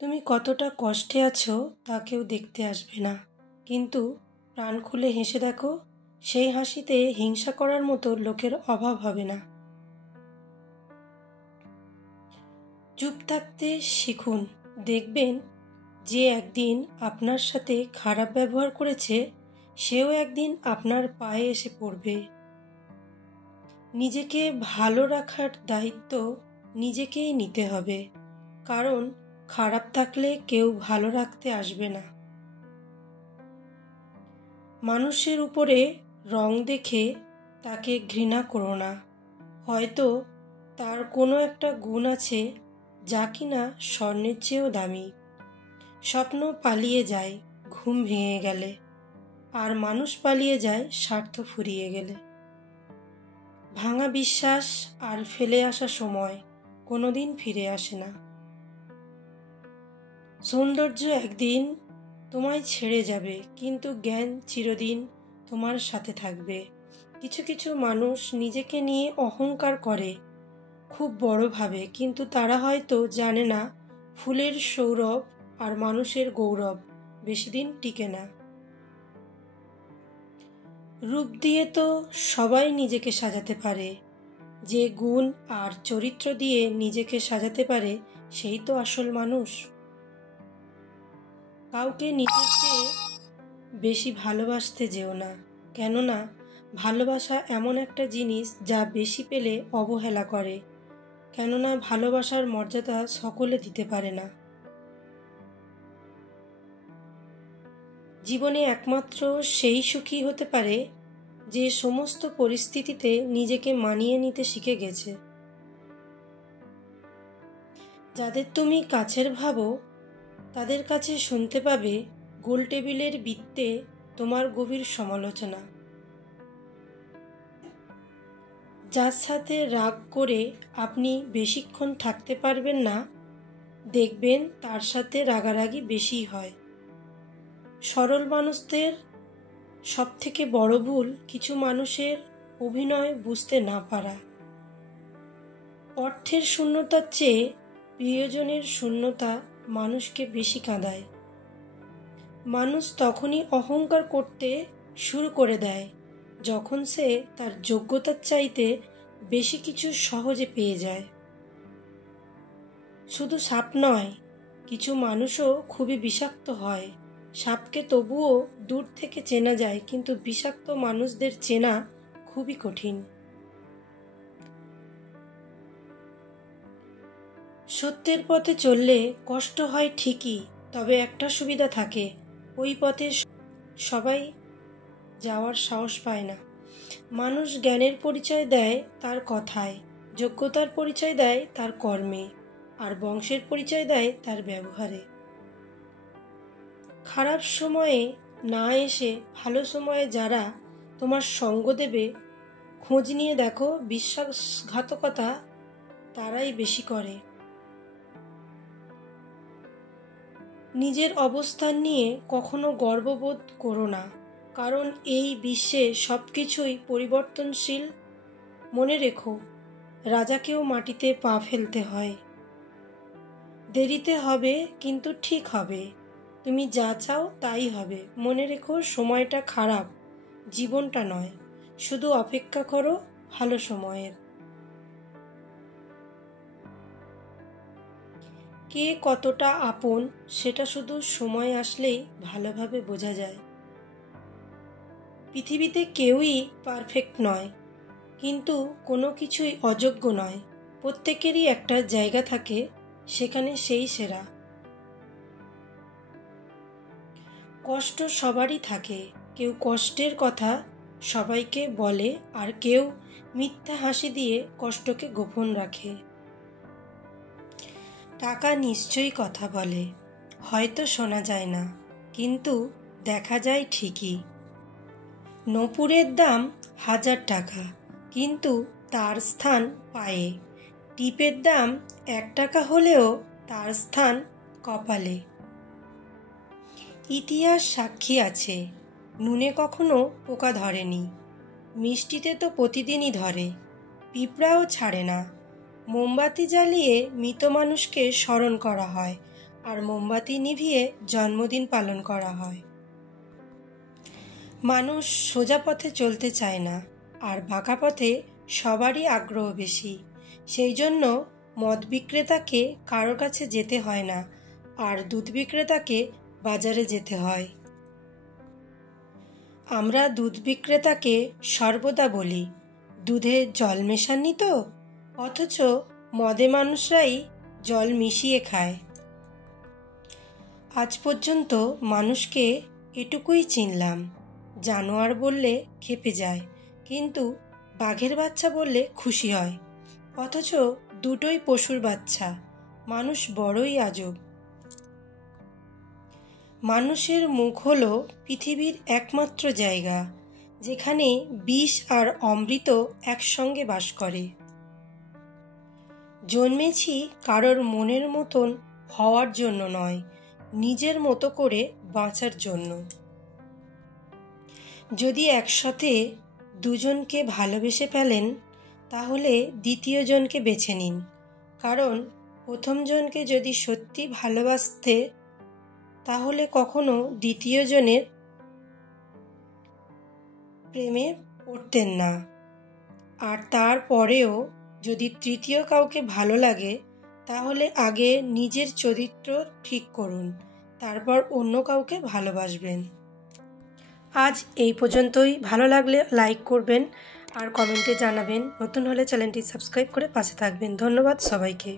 তুমি কতটা কষ্টে আছো তা কেউ দেখতে আসবে না, কিন্তু প্রাণ খুলে হেসে দেখো, সেই হাসিতে হিংসা করার মতো লোকের অভাব হবে না। চুপ থাকতে শিখুন, দেখবেন যে একদিন আপনার সাথে খারাপ ব্যবহার করেছে সেও একদিন আপনার পায়ে এসে পড়বে। নিজেকে ভালো রাখার দায়িত্ব নিজেকেই নিতে হবে, কারণ খারাপ থাকলে কেউ ভালো রাখতে আসবে না। মানুষের উপরে রং দেখে তাকে ঘৃণা করো না, হয়তো তার কোনো একটা গুণ আছে যা কিনা স্বর্ণের চেয়েও দামি। স্বপ্ন পালিয়ে যায় ঘুম ভেঙে গেলে, আর মানুষ পালিয়ে যায় স্বার্থ ফুরিয়ে গেলে। ভাঙা বিশ্বাস আর ফেলে আসা সময় কোনোদিন ফিরে আসে না। সৌন্দর্য একদিন তোমায় ছেড়ে যাবে, কিন্তু জ্ঞান চিরদিন তোমার সাথে থাকবে। কিছু কিছু মানুষ নিজেকে নিয়ে অহংকার করে, খুব বড় ভাবে, কিন্তু তারা হয়তো জানে না ফুলের সৌরভ আর মানুষের গৌরব বেশিদিন টিকে না। রূপ দিয়ে তো সবাই নিজেকে সাজাতে পারে, যে গুণ আর চরিত্র দিয়ে নিজেকে সাজাতে পারে সেই তো আসল মানুষ। কাউকে নিজের চেয়ে বেশি ভালোবাসতে যেও না, কেননা ভালোবাসা এমন একটা জিনিস যা বেশি পেলে অবহেলা করে, কেননা ভালোবাসার মর্যাদা সকলে দিতে পারে না। জীবনে একমাত্র সেই সুখী হতে পারে যে সমস্ত পরিস্থিতিতে নিজেকে মানিয়ে নিতে শিখে গেছে। যাদের তুমি কাছের ভাবো তাদের কাছে শুনতে পাবে গোল টেবিলের বৃত্তে তোমার গভীর সমালোচনা। যার সাথে রাগ করে আপনি বেশিক্ষণ থাকতে পারবেন না, দেখবেন তার সাথে রাগারাগি বেশি হয়। সরল মানুষদের সবথেকে বড় ভুল কিছু মানুষের অভিনয় বুঝতে না পারা। অর্থের শূন্যতার চেয়ে প্রিয়জনের শূন্যতা মানুষকে বেশি কাঁদায়। মানুষ তখনই অহংকার করতে শুরু করে দেয় যখন সে তার যোগ্যতার চাইতে বেশি কিছু সহজে পেয়ে যায়। শুধু সাপ নয়, কিছু মানুষও খুবই বিষাক্ত হয়। সাপকে তবুও দূর থেকে চেনা যায়, কিন্তু বিষাক্ত মানুষদের চেনা খুবই কঠিন। সত্যের পথে চললে কষ্ট হয় ঠিকই, তবে একটা সুবিধা থাকে, ওই পথে সবাই যাওয়ার সাহস পায় না। মানুষ জ্ঞানের পরিচয় দেয় তার কথায়, যোগ্যতার পরিচয় দেয় তার কর্মে, আর বংশের পরিচয় দেয় তার ব্যবহারে। খারাপ সময়ে না এসে ভালো সময়ে যারা তোমার সঙ্গ দেবে, খোঁজ নিয়ে দেখো বিশ্বাসঘাতকতা তারাই বেশি করে। নিজের অবস্থান নিয়ে কখনো গর্ববোধ করো না, কারণ এই বিশ্বে সব কিছুই পরিবর্তনশীল। মনে রেখো, রাজাকেও মাটিতে পা ফেলতে হয়। দেরিতে হবে, কিন্তু ঠিক হবে। তুমি যা চাও তাই হবে। মনে রেখো, সময়টা খারাপ, জীবনটা নয়। শুধু অপেক্ষা করো ভালো সময়ের। কে কতটা আপন সেটা শুধু সময় আসলেই ভালোভাবে বোঝা যায়। পৃথিবীতে কেউই পারফেক্ট নয়, কিন্তু কোনো কিছুই অযোগ্য নয়। প্রত্যেকেরই একটা জায়গা থাকে, সেখানে সেই সেরা। কষ্ট সবারই থাকে, কেউ কষ্টের কথা সবাইকে বলে, আর কেউ মিথ্যা হাসি দিয়ে কষ্টকে গোপন রাখে। টাকা নিশ্চয়ই কথা বলে, হয়তো শোনা যায় না, কিন্তু দেখা যায় ঠিকই। নূপুরের দাম 1000 টাকা, কিন্তু তার স্থান পায়ে। টিপের দাম 1 টাকা হলেও তার স্থান কপালে। ইতিহাস সাক্ষী আছে, নুনে কখনো পোকা ধরেনি, মিষ্টিতে তো প্রতিদিনই ধরে। পিঁপড়াও ছাড়ে না। মোমবাতি জ্বালিয়ে মৃত মানুষকে স্মরণ করা হয়, আর মোমবাতি নিভিয়ে জন্মদিন পালন করা হয়। মানুষ সোজা পথে চলতে চায় না, আর বাঁকা পথে সবারই আগ্রহ বেশি। সেই জন্য মদ বিক্রেতাকে কারোর কাছে যেতে হয় না, আর দুধ বিক্রেতাকে বাজারে যেতে হয়। আমরা দুধ বিক্রেতাকে সর্বদা বলি, দুধে জল মেশাননি তো? অথচ মদে মানুষরাই জল মিশিয়ে খায়। আজ পর্যন্ত মানুষকে এটুকুই চিনলাম, জানোয়ার বললে ক্ষেপে যায়, কিন্তু বাঘের বাচ্চা বললে খুশি হয়। অথচ দুটোই পশুর বাচ্চা। মানুষ বড়ই আজব। মানুষের মুখ হলো পৃথিবীর একমাত্র জায়গা যেখানে বিষ আর অমৃত একসঙ্গে বাস করে। জন্মেছি কারোর মনের মতন হওয়ার জন্য নয়, নিজের মতো করে বাঁচার জন্য। যদি একসাথে দুজনকে ভালোবেসে ফেলেন, তাহলে দ্বিতীয় জনকে বেছে নিন, কারণ প্রথম জনকে যদি সত্যি ভালোবাসতে, তাহলে কখনো দ্বিতীয় জনের প্রেমে পড়তেন না। আর তারপরেও যদি তৃতীয় কাউকে ভালো লাগে, তাহলে আগে নিজের চরিত্র ঠিক করুন, তারপর অন্য কাউকে ভালোবাসবেন। আজ এই পর্যন্তই। ভালো লাগলে লাইক করবেন আর কমেন্টে জানাবেন। নতুন হলে চ্যানেলটি সাবস্ক্রাইব করে পাশে থাকবেন। ধন্যবাদ সবাইকে।